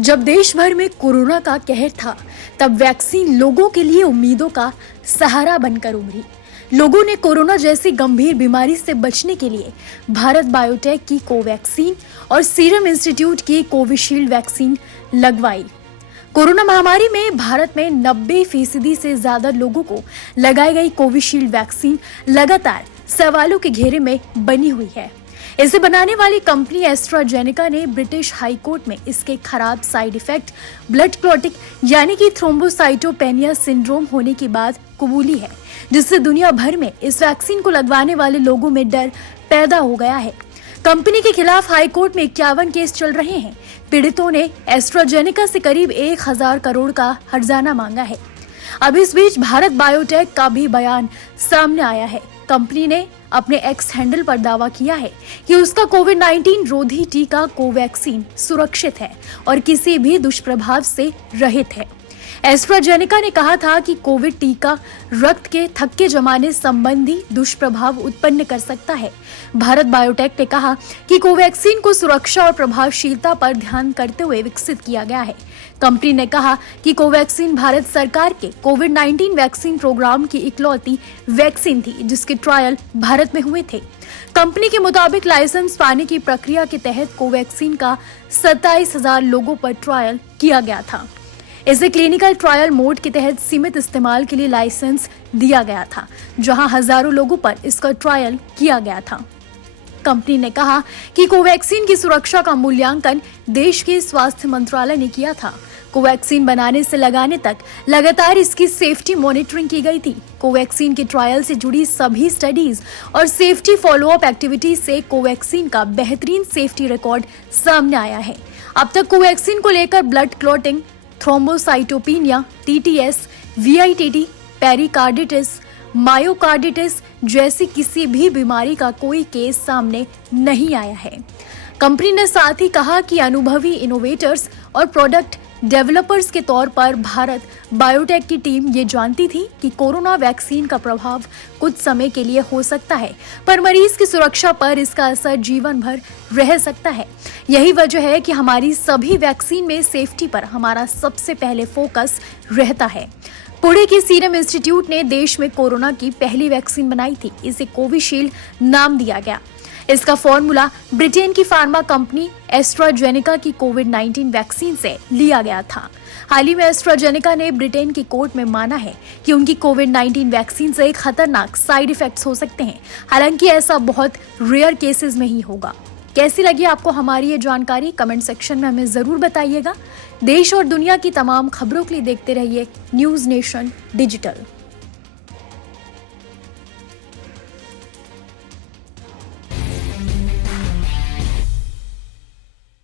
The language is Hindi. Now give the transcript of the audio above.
जब देश भर में कोरोना का कहर था, तब वैक्सीन लोगों के लिए उम्मीदों का सहारा बनकर उभरी। लोगों ने कोरोना जैसी गंभीर बीमारी से बचने के लिए भारत बायोटेक की कोवैक्सीन और सीरम इंस्टीट्यूट की कोविशील्ड वैक्सीन लगवाई। कोरोना महामारी में भारत में 90% से ज्यादा लोगों को लगाई गई कोविशील्ड वैक्सीन लगातार सवालों के घेरे में बनी हुई है। इसे बनाने वाली कंपनी एस्ट्राजेनेका ने ब्रिटिश हाई कोर्ट में इसके खराब साइड इफेक्ट ब्लड क्लॉटिंग यानी कि थ्रोम्बोसाइटोपेनिया सिंड्रोम होने की बात कबूली है, जिससे दुनिया भर में इस वैक्सीन को लगवाने वाले लोगों में डर पैदा हो गया है। कंपनी के खिलाफ हाई कोर्ट में 51 केस चल रहे हैं। पीड़ितों ने एस्ट्राजेनेका से करीब 1000 करोड़ का हर्जाना मांगा है। अब इस बीच भारत बायोटेक का भी बयान सामने आया है। कंपनी ने अपने एक्स हैंडल पर दावा किया है कि उसका कोविड-19 रोधी टीका कोवैक्सीन सुरक्षित है और किसी भी दुष्प्रभाव से रहित है। एस्ट्राजेनेका ने कहा था कि कोविड टीका रक्त के थक्के जमाने संबंधी दुष्प्रभाव उत्पन्न कर सकता है। भारत बायोटेक ने कहा कि कोवैक्सीन को सुरक्षा और प्रभावशीलता पर ध्यान करते हुए विकसित किया गया है। कंपनी ने कहा कि कोवैक्सीन भारत सरकार के कोविड-19 वैक्सीन प्रोग्राम की इकलौती वैक्सीन थी जिसके ट्रायल भारत में हुए थे। कंपनी के मुताबिक लाइसेंस पाने की प्रक्रिया के तहत कोवैक्सीन का 27,000 लोगों पर ट्रायल किया गया था। इसे क्लिनिकल ट्रायल मोड के तहत सीमित इस्तेमाल के लिए लाइसेंस दिया गया था, जहां हजारों लोगों पर इसका ट्रायल किया गया था। कंपनी ने कहा कि कोवैक्सीन की सुरक्षा का मूल्यांकन देश के स्वास्थ्य मंत्रालय ने किया था। कोवैक्सीन बनाने से लगाने तक लगातार इसकी सेफ्टी मॉनिटरिंग की गई थी। कोवैक्सीन के ट्रायल से जुड़ी सभी स्टडीज और सेफ्टी फॉलोअप एक्टिविटी से कोवैक्सीन का बेहतरीन सेफ्टी रिकॉर्ड सामने आया है। अब तक कोवैक्सीन को लेकर blood clotting, thrombocytopenia, TTS, VITT, pericarditis, myocarditis जैसी किसी भी बीमारी का कोई केस सामने नहीं आया है। कंपनी ने साथ ही कहा कि अनुभवी इनोवेटर्स और प्रोडक्ट डेवलपर्स के तौर पर भारत बायोटेक की टीम ये जानती थी कि कोरोना वैक्सीन का प्रभाव कुछ समय के लिए हो सकता है, पर मरीज की सुरक्षा पर इसका असर जीवन भर रह सकता है। यही वजह है कि हमारी सभी वैक्सीन में सेफ्टी पर हमारा सबसे पहले फोकस रहता है। पुणे के सीरम इंस्टीट्यूट ने देश में कोरोना की पहली वैक्सीन बनाई थी। इसे कोविशील्ड नाम दिया गया। इसका फॉर्मूला ब्रिटेन की फार्मा कंपनी एस्ट्राजेनेका की कोविड-19 वैक्सीन से लिया गया था। हाल ही में एस्ट्राजेनेका ने ब्रिटेन की कोर्ट में माना है कि उनकी कोविड-19 वैक्सीन से खतरनाक साइड इफेक्ट्स हो सकते हैं, हालांकि ऐसा बहुत रेयर केसेस में ही होगा। कैसी लगी आपको हमारी ये जानकारी? कमेंट सेक्शन में हमें जरूर बताइएगा। देश और दुनिया की तमाम खबरों के लिए देखते रहिए न्यूज़ नेशन डिजिटल।